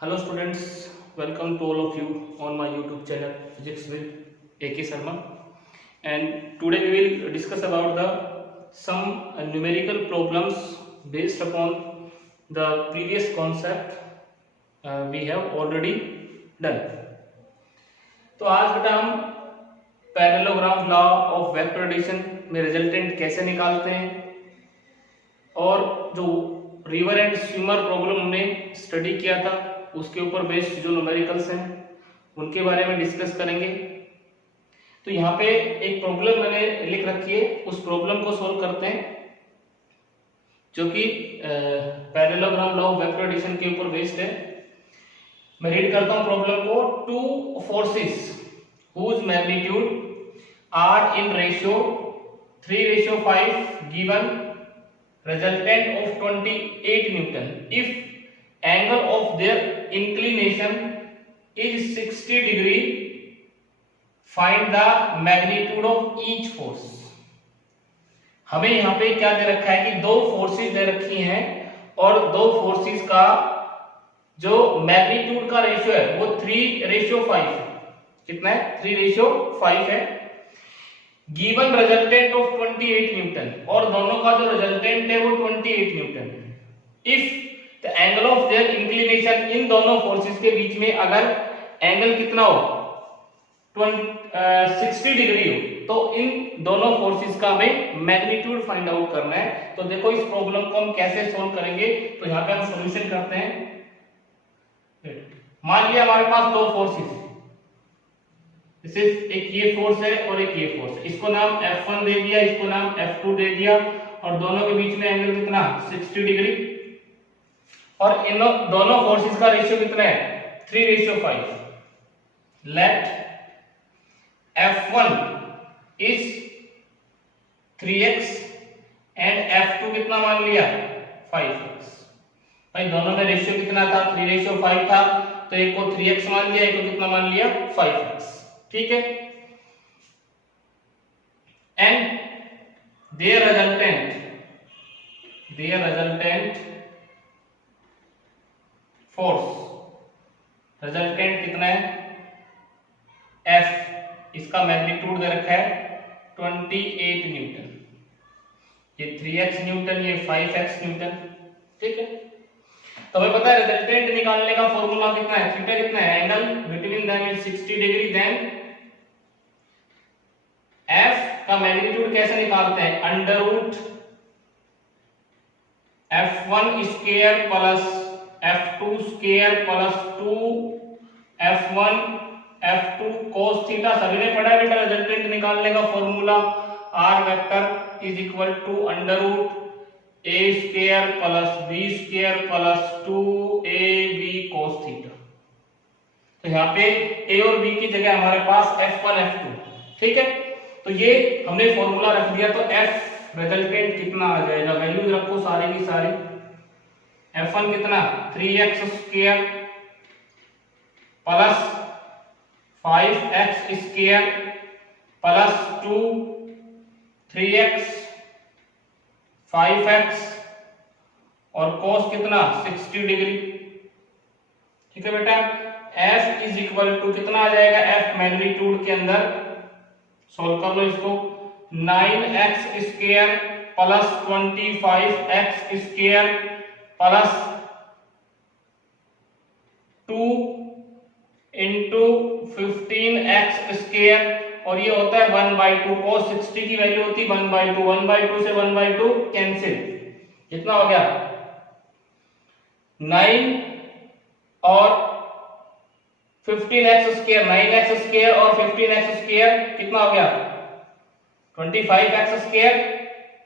Hello students, welcome to all of you on my YouTube channel Physics with AK Sharma. And today we will discuss about the some numerical problems based upon the previous concept we have already done. तो आज बेटा हम parallelogram law of vector addition में resultant कैसे निकालते हैं और जो रिवर एंड स्विमर प्रॉब्लम हमने स्टडी किया था उसके ऊपर बेस्ड जो न्यूमेरिकल्स हैं उनके बारे में डिस्कस करेंगे। तो यहाँ पे एक प्रॉब्लम मैंने लिख रखी है, उस प्रॉब्लम को सोल्व करते हैं जो कि parallelogram law of vector addition के ऊपर बेस्ड है। मैं रीड करता हूँ प्रॉब्लम को। Two forces whose magnitude are in ratio 3:5 given resultant of 28 Newton. If angle of their inclination is 60 degree, find the magnitude of each force. हमें यहाँ पे क्या दे रखा है कि दो फोर्सेस दे रखी हैं और दो फोर्सेस का जो मैग्नीट्यूड का रेशियो है वो 3:5 कितना है 3:5 है। गिवन रिजल्टेंट ऑफ 28 न्यूटन और दोनों का जो रिजल्टेंट है वो 28 न्यूटन है। If the angle of their inclination, इन दोनों फोर्सेस के बीच में अगर एंगल कितना हो 60 डिग्री हो तो इन दोनों फोर्सेस का हमें मैग्नीट्यूड फाइंड आउट करना है। तो देखो इस प्रॉब्लम को हम कैसे सोल्व करेंगे। तो यहाँ पे हम सॉल्यूशन करते हैं। मान लिया हमारे पास दो फोर्सेस, एक ये फोर्स है और एक ये फोर्स है। इसको नाम F1 दे दिया, इसको नाम F2 दे दिया और दोनों के बीच में एंगल कितना 60 डिग्री और इन दोनों फोर्सेस का रेशियो कितना है 3:5। Late F1 is 3x and F2 कितना मान लिया 5x। भाई दोनों में रेशियो कितना था 3:5 था, तो एक को 3x मान लिया, एक को कितना मान लिया 5x। ठीक है। And their resultant force, resultant कितना है F, इसका मैग्नीट्यूड दे रखा है 28 न्यूटन, ये 3x न्यूटन, ये 5x न्यूटन। ठीक है। तो हमें पता है रिजल्टेंट निकालने का फॉर्मूला कितना है, थीटा कितना है, angle between them is 60 degree. Then F का मैग्नीट्यूड कैसे निकालते हैं, under root F1 square plus F2 square plus 2 F1 F2 cos theta. सभी ने पढ़ा है बेटा रिजल्टेंट निकालने का formula R vector is equal to under root a square plus b square plus 2ab cos theta. तो यहाँ पे a और b की जगह हमारे पास F1 F2। ठीक है। तो ये हमने फॉर्मूला रख दिया, तो F रिजल्टेंट कितना आ जाएगा, वैल्यूज रखो सारी की सारी। F1 कितना 3x square plus 5x square plus 2 3x 5x और cos कितना 60 डिग्री। ठीक है बेटा। F इज इक्वल टू कितना आ जाएगा, F मैग्नीट्यूड के अंदर सोल्व कर लो इसको, 9x square plus 25x square plus 2 into 15x square और ये होता है 1/2। cos 60 की वैल्यू होती है 1/2, 1/2 से 1/2 कैंसिल, कितना हो गया 9 और 15x स्क्वायर, 9x स्क्वायर और 15x स्क्वायर कितना हो गया 25x स्क्वायर।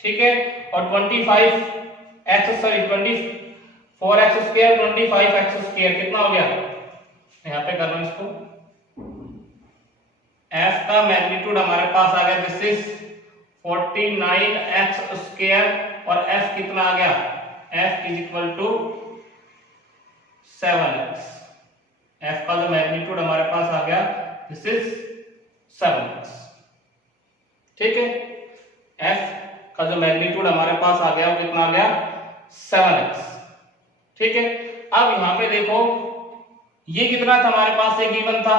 ठीक है। और 24x स्क्वायर 25x स्क्वायर कितना हो गया, यहाँ पे करना इसको। F का मैग्नीट्यूड हमारे पास आ गया, दिस इज 49x स्क्वायर और F कितना आ गया, F is equal to 7x। F का जो मैग्नीट्यूड हमारे पास आ गया दिस इज 7x। ठीक है। F का जो मैग्नीट्यूड हमारे पास आ गया वो कितना आ गया 7x। ठीक है। अब यहां पे देखो ये कितना था हमारे पास, ये गिवन था,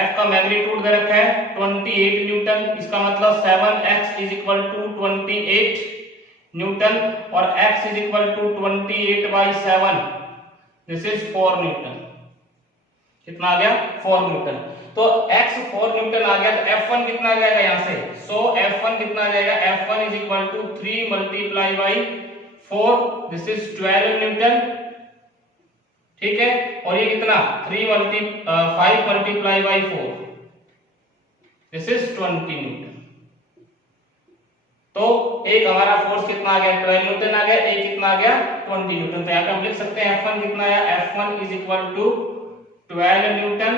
F का मैग्नीट्यूड दे रखा है 28 न्यूटन, इसका मतलब 7x is equal to 28 newton और x is equal to 28/7, this is 4 newton. कितना आ गया, 4 न्यूटन। तो x 4 न्यूटन आ गया, तो F1 कितना आ जाएगा यहाँ से, सो F1 कितना आ जाएगा, F1 is equal to 3 multiply by 4, this is 12 newton, ठीक है। और ये कितना 5 multiply by 4, this is 20 newton. तो एक हमारा फोर्स कितना आ गया, 12 न्यूटन आ गया, एक कितना आ गया 20 न्यूटन। तो यहाँ पे हम लिख सकते हैं F1 कितना आया, F1 is equal to 12 Newton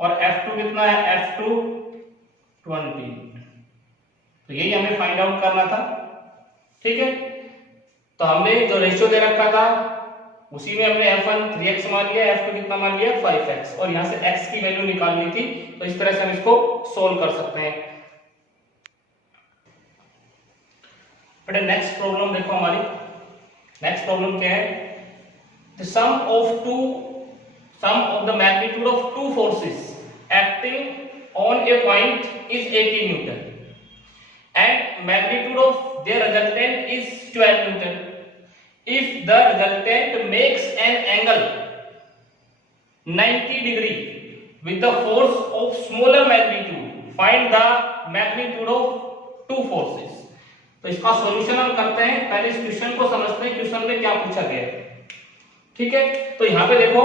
और F2 कितना है, F2 20 न्यूटन। तो यही हमें फाइंड आउट करना था, ठीक है। तो हमने जो रेशियो दे रखा था उसी में हमने F1 3x मान लिया, F2 कितना मान लिया 5x, और यहां से x की वैल्यू निकालनी थी। तो इस तरह से हम इसको सोल्व कर सकते हैं। बेटा नेक्स्ट प्रॉब्लम देखो, हमारी नेक्स्ट प्रॉब्लम क्या है, the sum of the magnitude of two forces acting on a point is 80 newton and magnitude of their resultant is 12 newton. If the resultant makes an angle 90 degree with the force of smaller magnitude, find the magnitude of two forces. तो इसका solution हम करते हैं, पहले इस question को समझते हैं, क्वेश्चन में क्या पूछा गया है, ठीक है। तो यहां पे देखो,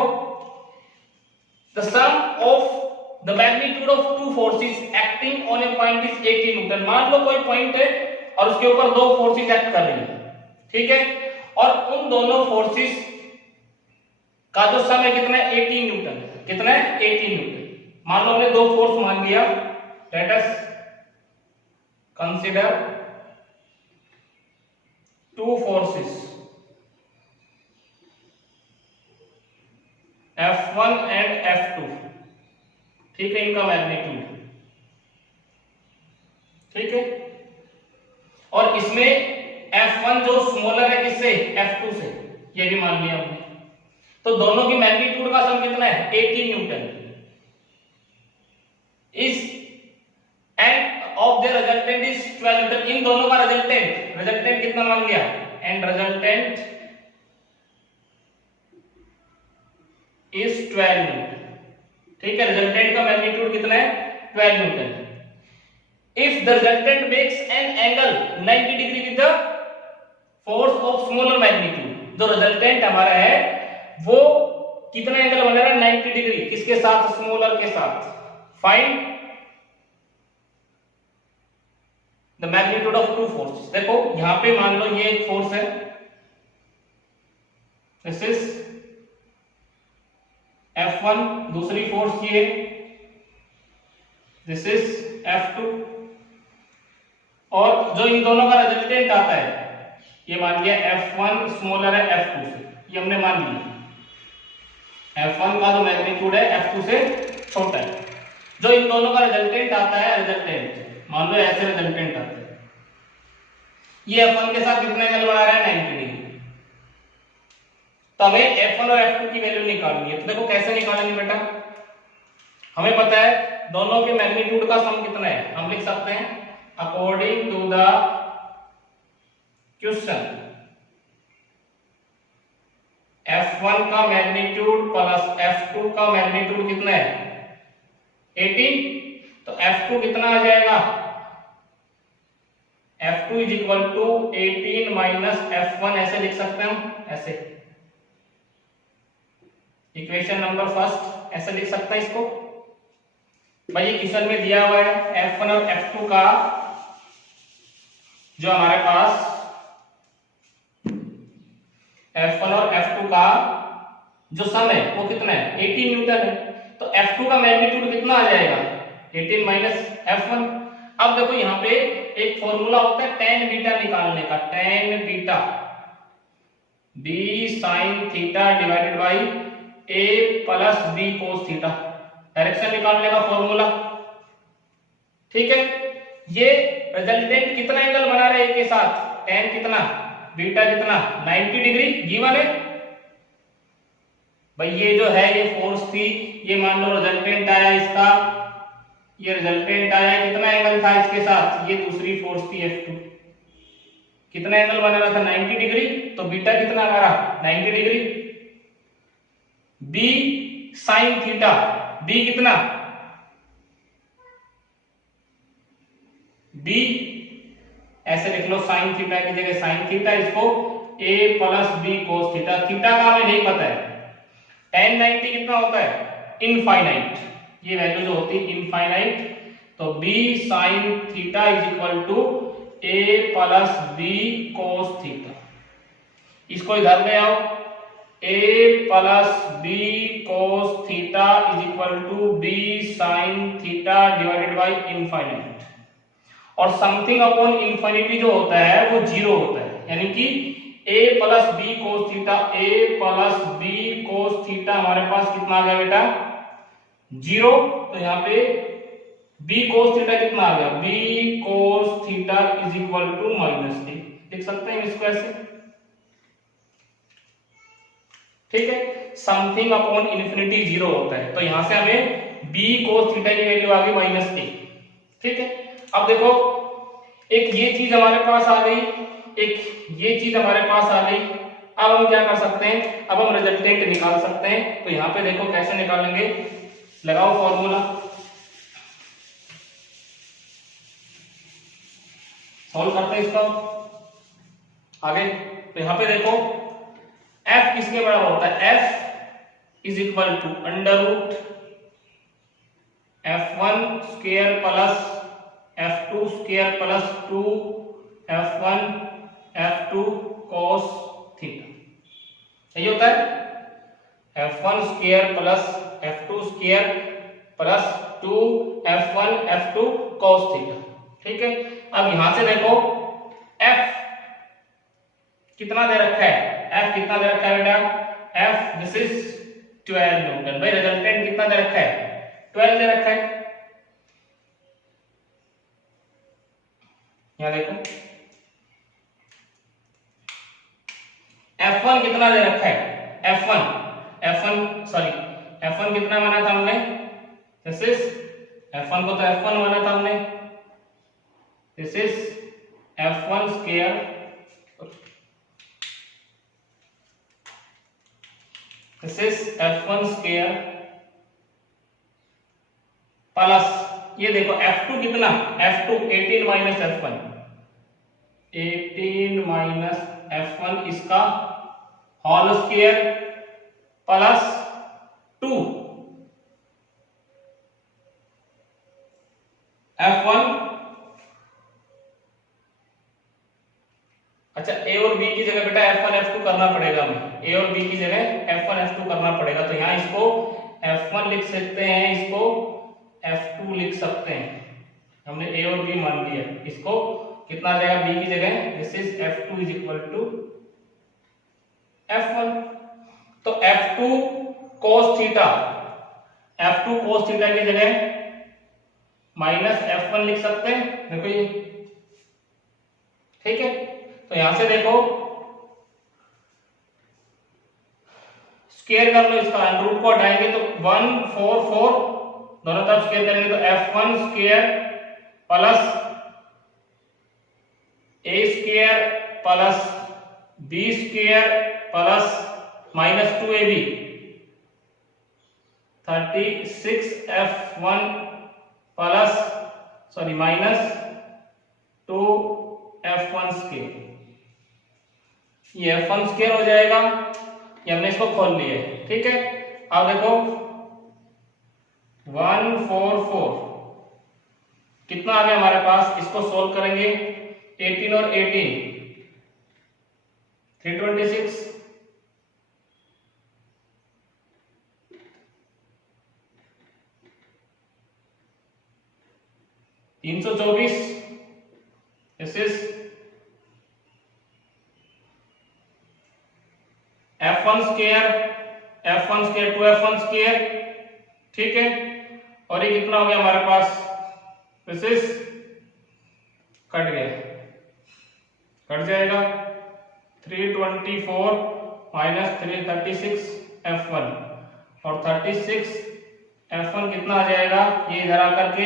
the sum of the magnitude of two forces acting on a point is 80 Newton. मान लो कोई पॉइंट है और उसके ऊपर दो फोर्सेस एक्ट कर रही है, ठीक है, और उन दोनों फोर्सेस का जो सम है कितना है, 80 न्यूटन। कितना है, 80 न्यूटन। मान लो हमने दो फोर्स मान लिया, let us consider two forces F1 and F2, ठीक है, इनका मैग्नीट्यूड, ठीक है। और इसमें F1 जो स्मॉलर है किससे, F2 से, ये भी मान लिया हमने। तो दोनों की मैग्नीट्यूड का सम कितना है, 80 न्यूटन। इस and of the resultant is 12 newton. इन दोनों का रिजल्टेंट कितना मान लिया, एंड रिजल्टेंट इज 12 न्यूटन, ठीक है। रिजल्टेंट का मैग्नीट्यूड कितना है, 12 Newton. If the resultant makes an angle 90 degree with the force of smaller magnitude, जो रिजल्टेंट हमारा है वो कितना एंगल बना रहा है, 90 डिग्री, किसके साथ, स्मॉलर के साथ। Find the magnitude of two forces. देखो यहां पे मान लो ये एक फोर्स है, दिस इज F1, दूसरी फोर्स ये, दिस इज F2, और जो इन दोनों का रिजल्टेंट आता है ये मान लिया F1 स्मॉलर है F2 से, ये हमने मान लिया। F1 का जो मैग्नीट्यूड है F2 से छोटा है। जो इन दोनों का रिजल्टेंट आता है, रिजल्टेंट मान लो ऐसे रिजल्टेंट आता है, ये F1 के साथ कितना एंगल बना रहा है, 90 डिग्री। तो हमें F1 और F2 की वैल्यू निकालनी है। तो देखो कैसे निकालेंगे बेटा, हमें पता है दोनों के मैग्नीट्यूड का सम कितना है, हम लिख सकते हैं according to the question F1 का मैग्नीट्यूड प्लस F2 का मैग्नीट्यूड कितना है, 18। तो F2 कितना आ जाएगा, F2 is equal to 18 minus F1, ऐसे लिख सकते हैं हम, ऐसे इक्वेशन नंबर फर्स्ट ऐसे लिख सकता है इसको। भाई ये क्वेश्चन में दिया हुआ है F1 और F2 का जो हमारे पास F1 और F2 का जो सम है वो कितना है, 18 न्यूटन है। तो F2 का मैग्नीट्यूड कितना आ जाएगा, 18 माइनस F1। अब देखो यहाँ पे एक फॉर्मूला होता है tan बीटा निकालने का, tan beta b sin theta divided by a plus b cos theta, direction निकालने का फॉर्मूला, ठीक है। ये रिजल्टेंट कितना एंगल बना रहे हैं के साथ, tan कितना, बीटा कितना, 90 डिग्री गिवन है, भाई ये जो है ये फोर्स थी, ये मान लो रिजल्टेंट आया इसका, ये रिजल्टेंट आया, कितना एंगल था इसके साथ, ये दूसरी फोर्स थी F2, कितना एंगल बना रहा था 90 डिग्री, तो बीटा कितना हमारा 90 degree, B sine theta, B कितना, बी ऐसे लिख लो साइन थीटा की जगह साइन थीटा, इसको a plus B cos theta, theta का हमें नहीं पता है, tan 90 कितना होता है इनफाइनाइट, ये वैल्यू जो होती है इनफाइनाइट, तो b sine theta is equal to a plus B cos theta, इसको इधर ले आओ, a plus B cos theta is equal to b sine theta divided by infinite, और समथिंग अपॉन इंफिनिटी जो होता है वो जीरो होता है, यानी कि a plus B cos theta, a plus B cos theta हमारे पास कितना आ गया बेटा जीरो, तो यहाँ पे b कोस थीटा कितना आ गया, b cos theta is equal to minus a, लिख सकते हैं इसको ऐसे, ठीक है, समथिंग अपॉन इंफिनिटी जीरो होता है, तो यहां से हमें b कोस थीटा की वैल्यू आ गई माइनस a, ठीक है। अब देखो एक ये चीज हमारे पास आ गई, एक ये चीज हमारे पास आ गई, अब हम क्या कर सकते हैं, अब हम रिजल्टेंट निकाल सकते हैं, तो यहाँ पे देखो कैसे निकालेंगे, लगाओ फॉर्मूला, सॉल्व करते हैं इसका आगे, तो यहाँ पे देखो f किसके बराबर होता है, f is equal to under root f1 square plus f2 square plus 2 f1 f2 cos theta, यही होता है f1 square plus f2 square plus 2 f1 f2 cos theta, ठीक है। अब यहां से देखो f कितना दे रखा है, f कितना दे रखा है बेटा, f दिस इज 12 न्यूटन, भाई रिजल्टेंट कितना दे रखा है 12 दे रखा है, यहां देखो F1 कितना दे रखा है, F1 कितना माना था हमने, दिस इज F1 को तो F1 माना था हमने, this is F1 square this is F1 square plus ये देखो F2 कितना, F2 18 minus F1, 18 minus F1 इसका होल स्क्वायर प्लस 2 F1, अच्छा a और b की जगह बेटा F1 F2 करना पड़ेगा, हमें a और b की जगह F1 F2 करना पड़ेगा, तो यहाँ इसको F1 लिख सकते हैं, इसको F2 लिख सकते हैं, हमने a और b मान लिया, इसको कितना आ जाएगा b की जगह, this is F2 is equal to F1, तो F2 cos theta, F2 cos theta की जगह माइनस F1 लिख सकते हैं, देखो ये, ठीक है। तो यहां से देखो स्क्वायर कर लो इसका, रूट को हटाएंगे तो 1 4 4 दोनों तरफ स्क्वायर करेंगे तो F1 square plus a square plus b square plus minus 2ab 36 F1 plus sorry minus 2 F1 square, ये F1 स्क्वायर हो जाएगा, ये हमने इसको खोल लिया है, ठीक है। अब देखो 1 4 4 कितना आ गया हमारे पास, इसको सोल्व करेंगे 18 और 18 326, this is F1 square 2 F1 square, ठीक है, और ये कितना हो गया हमारे पास, दिस इज कट गया, कट जाएगा 324 माइनस 336 F1, और 36 F1 कितना आ जाएगा, ये इधर आकर के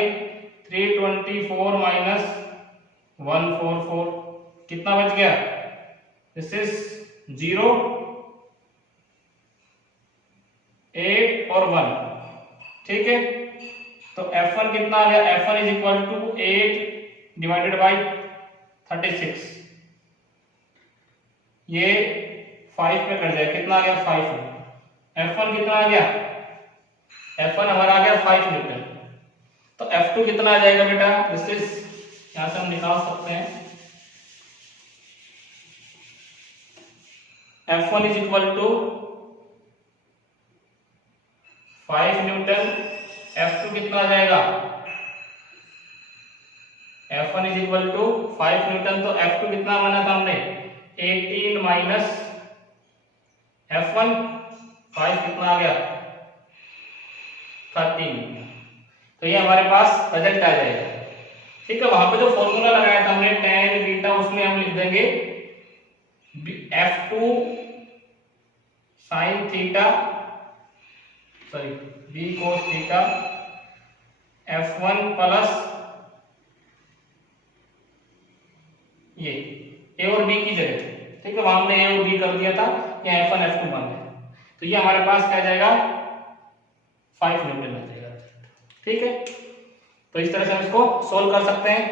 324 माइनस 144 कितना बच गया, दिस इज 0 8 और 1, ठीक है। तो F1 कितना आ गया, F1 is equal to 8 divided by 36, ये 5 पे कट जाए, कितना आ गया 5। F1 कितना आ गया, F1 हमारा आ गया 5 न्यूटन। तो F2 कितना आ जाएगा बेटा, दिस इज यहां से हम निकाल सकते हैं, F1 is equal to 5 Newton, F2 कितना आ जाएगा, F1 is equal to 5 Newton, तो F2 कितना माना था हमने 18 माइनस F1, 5 कितना आ गया 13, तो ये हमारे पास रिजल्ट आ जाएगा, ठीक है। वहां पे जो फॉर्मूला लगाया था हमने tan बीटा, उसमें हम लिख देंगे F2 sin theta, sorry b cos theta, F1 plus ये a और b की जगह, ठीक है, वहां हमने a और b कर दिया था, यहाँ F1 F2 बन गया, तो ये हमारे पास क्या जाएगा 5 न्यूटन आ जाएगा, ठीक है। तो इस तरह से हम इसको सोल्व कर सकते हैं।